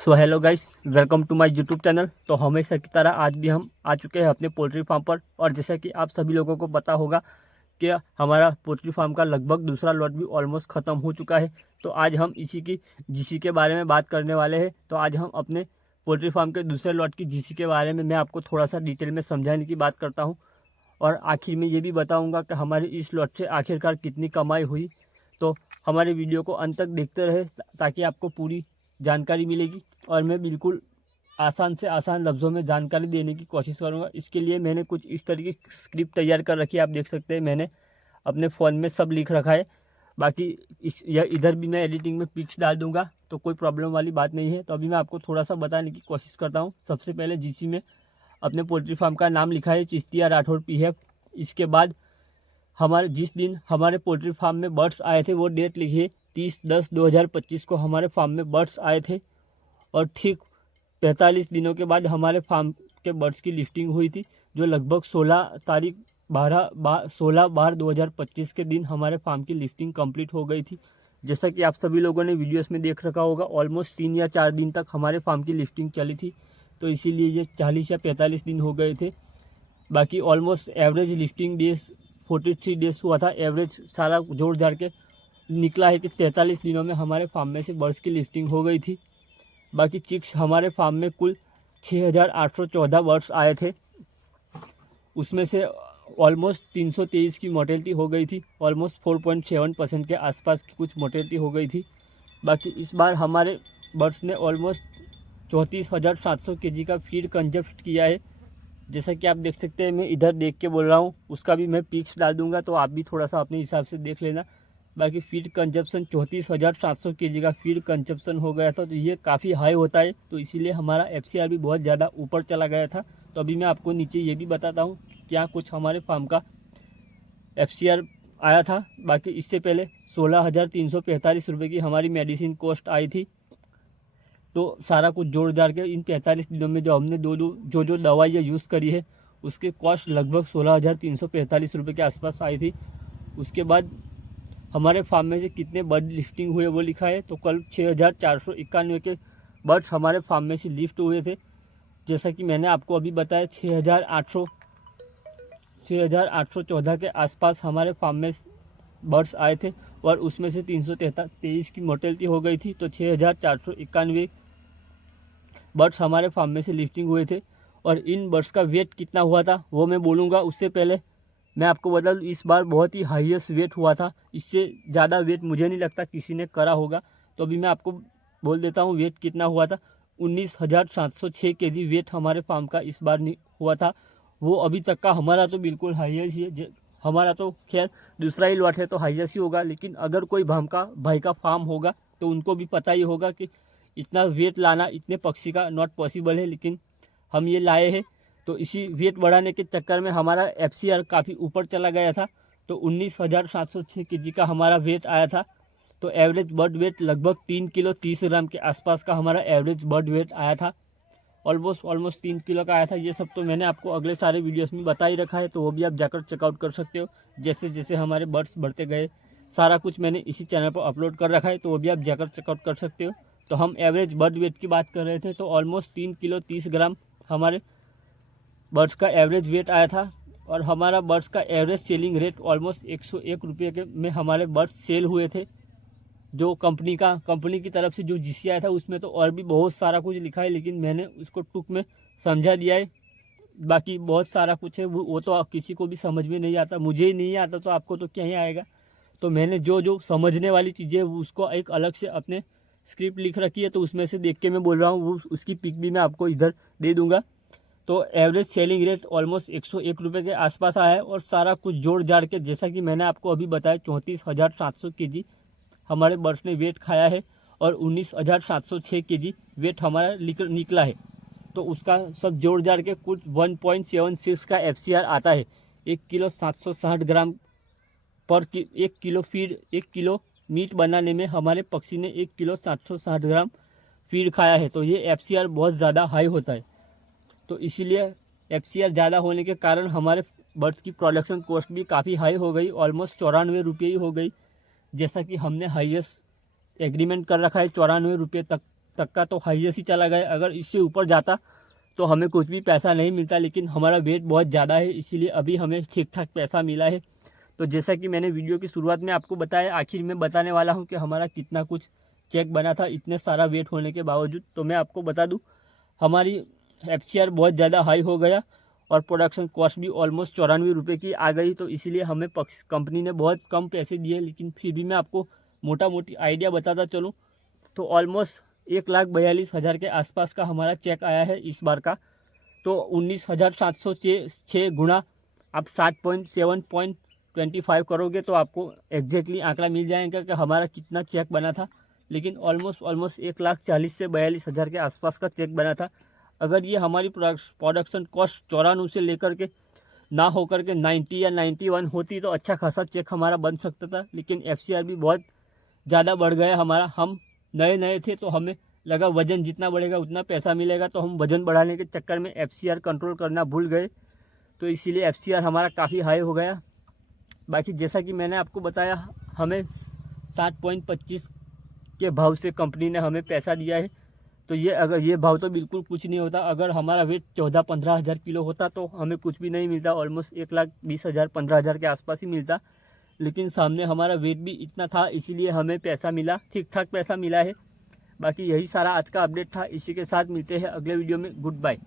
So hello guys, welcome to my YouTube channel. तो हमेशा की तरह आज भी हम आ चुके हैं अपने पोल्ट्री फार्म पर। और जैसा कि आप सभी लोगों को पता होगा कि हमारा पोल्ट्री फार्म का लगभग दूसरा लॉट भी ऑलमोस्ट ख़त्म हो चुका है। तो आज हम इसी की जीसी के बारे में बात करने वाले हैं। तो आज हम अपने पोल्ट्री फार्म के दूसरे लॉट की जीसी के बारे में मैं आपको थोड़ा सा डिटेल में समझाने की बात करता हूँ। और आखिर में ये भी बताऊँगा कि हमारी इस लॉट से आखिरकार कितनी कमाई हुई। तो हमारे वीडियो को अंत तक देखते रहे ताकि आपको पूरी जानकारी मिलेगी। और मैं बिल्कुल आसान से आसान लफ्ज़ों में जानकारी देने की कोशिश करूंगा। इसके लिए मैंने कुछ इस तरीके की स्क्रिप्ट तैयार कर रखी है। आप देख सकते हैं मैंने अपने फ़ोन में सब लिख रखा है। बाकी इधर भी मैं एडिटिंग में पिक्स डाल दूंगा, तो कोई प्रॉब्लम वाली बात नहीं है। तो अभी मैं आपको थोड़ा सा बताने की कोशिश करता हूँ। सबसे पहले जीसी में अपने पोल्ट्री फार्म का नाम लिखा है चिश्तिया राठौर PF। इसके बाद हमारे जिस दिन हमारे पोल्ट्री फार्म में बर्ड्स आए थे वो डेट लिखी है 30/10/2025 को हमारे फार्म में बर्ड्स आए थे। और ठीक 45 दिनों के बाद हमारे फार्म के बर्ड्स की लिफ्टिंग हुई थी, जो लगभग 16/12/2025 के दिन हमारे फार्म की लिफ्टिंग कंप्लीट हो गई थी। जैसा कि आप सभी लोगों ने वीडियोस में देख रखा होगा, ऑलमोस्ट 3 या 4 दिन तक हमारे फार्म की लिफ्टिंग चली थी। तो इसीलिए ये 40 या 45 दिन हो गए थे। बाकी almost average lifting days 43 days हुआ था। एवरेज सारा जोड़ जाड़ के निकला है कि 43 दिनों में हमारे फार्म में से बर्ड्स की लिफ्टिंग हो गई थी। बाकी चिक्स हमारे फार्म में कुल 6,814 बर्ड्स आए थे। उसमें से ऑलमोस्ट 323 की मोर्टेलिटी हो गई थी। ऑलमोस्ट 4.7% के आसपास की कुछ मोर्टेलिटी हो गई थी। बाकी इस बार हमारे बर्ड्स ने ऑलमोस्ट 34,700 kg का फीड कंजप्ट किया है। जैसा कि आप देख सकते हैं, मैं इधर देख के बोल रहा हूँ, उसका भी मैं पिक्स डाल दूंगा, तो आप भी थोड़ा सा अपने हिसाब से देख लेना। बाकी फीड कंजप्शन 34,700 kg का फीड कंजप्शन हो गया था। तो ये काफ़ी हाई होता है, तो इसीलिए हमारा FCR भी बहुत ज़्यादा ऊपर चला गया था। तो अभी मैं आपको नीचे ये भी बताता हूँ क्या कुछ हमारे फार्म का FCR आया था। बाकी इससे पहले 16,345 रुपये की हमारी मेडिसिन कॉस्ट आई थी। तो सारा कुछ जोड़ जाड़ के इन 45 दिनों में जो हमने जो दवाइयाँ यूज़ करी है उसके कॉस्ट लगभग 16,345 रुपये के आसपास आई थी। उसके बाद हमारे फार्म में से कितने बर्ड लिफ्टिंग हुए वो लिखा है। तो कल 6,491 के बर्ड्स हमारे फार्म में से लिफ्ट हुए थे। जैसा कि मैंने आपको अभी बताया 6,814 के आसपास हमारे फार्म में बर्ड्स आए थे। और उसमें से 323 की मोर्टेलिटी हो गई थी। तो 6,491 बर्ड्स हमारे फार्म में से लिफ्टिंग हुए थे। और इन बर्ड्स का वेट कितना हुआ था वो मैं बोलूँगा। उससे पहले मैं आपको बता दूँ, इस बार बहुत ही हाईएस्ट वेट हुआ था। इससे ज़्यादा वेट मुझे नहीं लगता किसी ने करा होगा। तो अभी मैं आपको बोल देता हूँ वेट कितना हुआ था। 19,706 kg वेट हमारे फार्म का इस बार हुआ था। वो अभी तक का हमारा तो बिल्कुल हाईएस्ट ही है। हमारा तो खैर दूसरा ही लॉट है तो हाईएस्ट ही होगा। लेकिन अगर कोई भाई का फार्म होगा तो उनको भी पता ही होगा कि इतना वेट लाना इतने पक्षी का नॉट पॉसिबल है, लेकिन हम ये लाए हैं। तो इसी वेट बढ़ाने के चक्कर में हमारा FCR काफ़ी ऊपर चला गया था। तो 19,706 kg का हमारा वेट आया था। तो एवरेज बर्ड वेट लगभग 3 किलो 30 ग्राम के आसपास का हमारा एवरेज बर्ड वेट आया था। ऑलमोस्ट 3 किलो का आया था। ये सब तो मैंने आपको अगले सारे वीडियोस में बता ही रखा है, तो वो भी आप जाकर चेकआउट कर सकते हो। जैसे जैसे हमारे बर्ड्स बढ़ते गए सारा कुछ मैंने इसी चैनल पर अपलोड कर रखा है, तो वो भी आप जाकर चेकआउट कर सकते हो। तो हम एवरेज बर्ड वेट की बात कर रहे थे, तो ऑलमोस्ट 3 किलो 30 ग्राम हमारे बर्ड्स का एवरेज वेट आया था। और हमारा बर्ड्स का एवरेज सेलिंग रेट ऑलमोस्ट 101 रुपये के में हमारे बर्ड्स सेल हुए थे। जो कंपनी की तरफ से जो GC आया था उसमें तो और भी बहुत सारा कुछ लिखा है, लेकिन मैंने उसको टुक में समझा दिया है। बाकी बहुत सारा कुछ है वो तो किसी को भी समझ में नहीं आता, मुझे ही नहीं आता तो आपको तो क्या ही आएगा। तो मैंने जो जो समझने वाली चीज़ें उसको एक अलग से अपने स्क्रिप्ट लिख रखी है, तो उसमें से देख के मैं बोल रहा हूँ। वो उसकी पिक भी मैं आपको इधर दे दूँगा। तो एवरेज सेलिंग रेट ऑलमोस्ट 101 रुपये के आसपास आया है। और सारा कुछ जोड़ जाड़ के जैसा कि मैंने आपको अभी बताया 34,700 kg हमारे बर्ड्स ने वेट खाया है। और 19,706 kg वेट हमारा निकला है। तो उसका सब जोड़ जाड़ के कुछ 1.76 का FCR आता है। 1 किलो 760 ग्राम पर 1 किलो फीड 1 किलो मीट बनाने में हमारे पक्षी ने 1 किलो 760 ग्राम फीड खाया है। तो ये FCR बहुत ज़्यादा हाई होता है। तो इसीलिए FCR ज़्यादा होने के कारण हमारे बर्ड्स की प्रोडक्शन कॉस्ट भी काफ़ी हाई हो गई, ऑलमोस्ट 94 रुपये ही हो गई। जैसा कि हमने हाईएस्ट एग्रीमेंट कर रखा है 94 रुपये तक तक का तो हाईएस्ट ही चला गया। अगर इससे ऊपर जाता तो हमें कुछ भी पैसा नहीं मिलता, लेकिन हमारा वेट बहुत ज़्यादा है, इसीलिए अभी हमें ठीक ठाक पैसा मिला है। तो जैसा कि मैंने वीडियो की शुरुआत में आपको बताया, आखिर में बताने वाला हूं कि हमारा कितना कुछ चेक बना था इतने सारा वेट होने के बावजूद। तो मैं आपको बता दूं, हमारी FCR बहुत ज़्यादा हाई हो गया और प्रोडक्शन कॉस्ट भी ऑलमोस्ट 94 रुपये की आ गई। तो इसीलिए हमें कंपनी ने बहुत कम पैसे दिए, लेकिन फिर भी मैं आपको मोटा मोटी आइडिया बताता चलूँ तो ऑलमोस्ट 1,42,000 के आसपास का हमारा चेक आया है इस बार का। तो 19,706 गुणा आप 7.7.25 करोगे तो आपको एग्जैक्टली आंकड़ा मिल जाएगा कि हमारा कितना चेक बना था। लेकिन ऑलमोस्ट 1,40,000 से 42,000 के आसपास का चेक बना था। अगर ये हमारी प्रोडक्शन कॉस्ट 94 से लेकर के ना होकर के 90 या 91 होती तो अच्छा खासा चेक हमारा बन सकता था। लेकिन FCR भी बहुत ज़्यादा बढ़ गया हमारा। हम नए थे तो हमें लगा वज़न जितना बढ़ेगा उतना पैसा मिलेगा, तो हम वज़न बढ़ाने के चक्कर में FCR कंट्रोल करना भूल गए, तो इसीलिए FCR हमारा काफ़ी हाई हो गया। बाकी जैसा कि मैंने आपको बताया, हमें 7.25 के भाव से कंपनी ने हमें पैसा दिया है। तो ये भाव तो बिल्कुल कुछ नहीं होता। अगर हमारा वेट 14-15 हज़ार किलो होता तो हमें कुछ भी नहीं मिलता, ऑलमोस्ट 1,20,000-15,000 के आसपास ही मिलता। लेकिन सामने हमारा वेट भी इतना था, इसीलिए हमें पैसा मिला, ठीक ठाक पैसा मिला है। बाकी यही सारा आज का अपडेट था। इसी के साथ मिलते हैं अगले वीडियो में। Good bye.